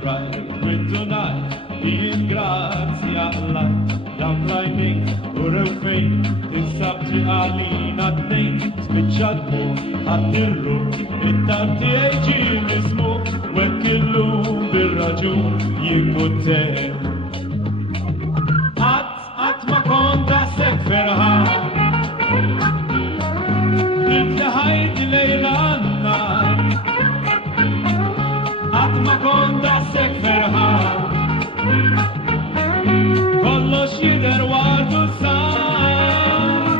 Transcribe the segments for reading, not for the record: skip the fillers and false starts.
bright with tonight. Ringrazzja Allah, l-amlajnik u rewfejn, tisabti għalina t-nejn, spiċċadmu ħaddirru, it-tanti eġi nismu, wekkillu bil-raġun jinkutten. Qatt ma kont daqsekk ferħan, ħajti lejla għannar, qatt ma kont daqsekk ferħan, kollox jidher wardu sar,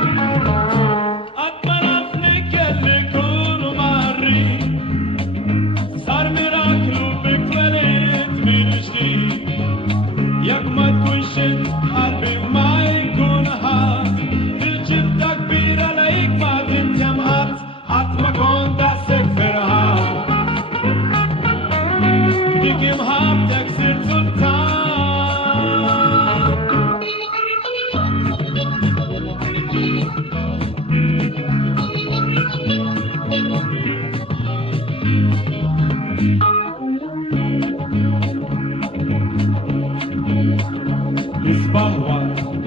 qatt ma nafni kelli kun marri, sar miraklu bik twelit mill-ġdid, jekk ma tkunx int qalbi ma jkun ħadd, il-ġibda kbira lejk ma tintemm qatt ma kont daqsekk ferħan, dik imħabtek sirt sultan. Isbaħwa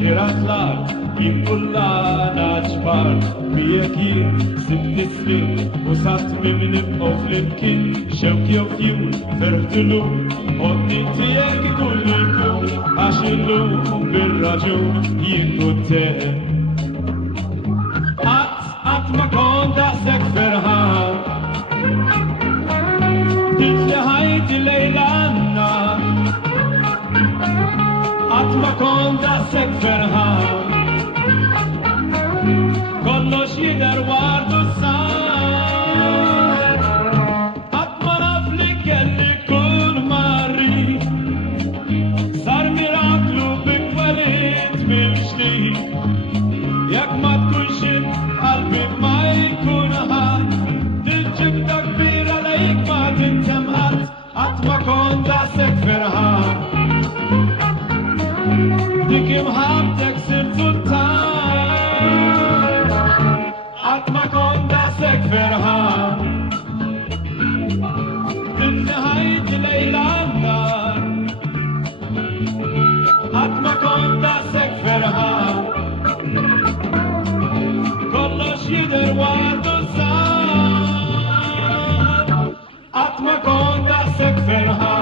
iratlar jimpullana ġbar, bijek jien sibt islim u satmi minn ibqgħu flimkien, xewki u fjur ferħtulu, odni tiegħek ikollu jkun, għax illum bir-raġun jinkutten. Qatt ma kont daqsekk ferħan, dik li ħajti lejla għannar, qatt ma kont daqsekk ferħan, kollox jidher wardu sar, qatt ma naf li kelli kun marri, sar miraklu bik twelit mill-ġdid, jekk ma tkunx int qalbi ma jkun ħadd, il-ġibda kbira lejk ma tintemm qatt ma kont daqsekk ferħan, dik imħabtek sirt sultan, qatt ma kont daqsekk ferħan, dik li ħajti lejla għannar, qatt ma kont daqsekk ferħan, kollox jidher wardu sar, qatt ma kont daqsekk ferħan.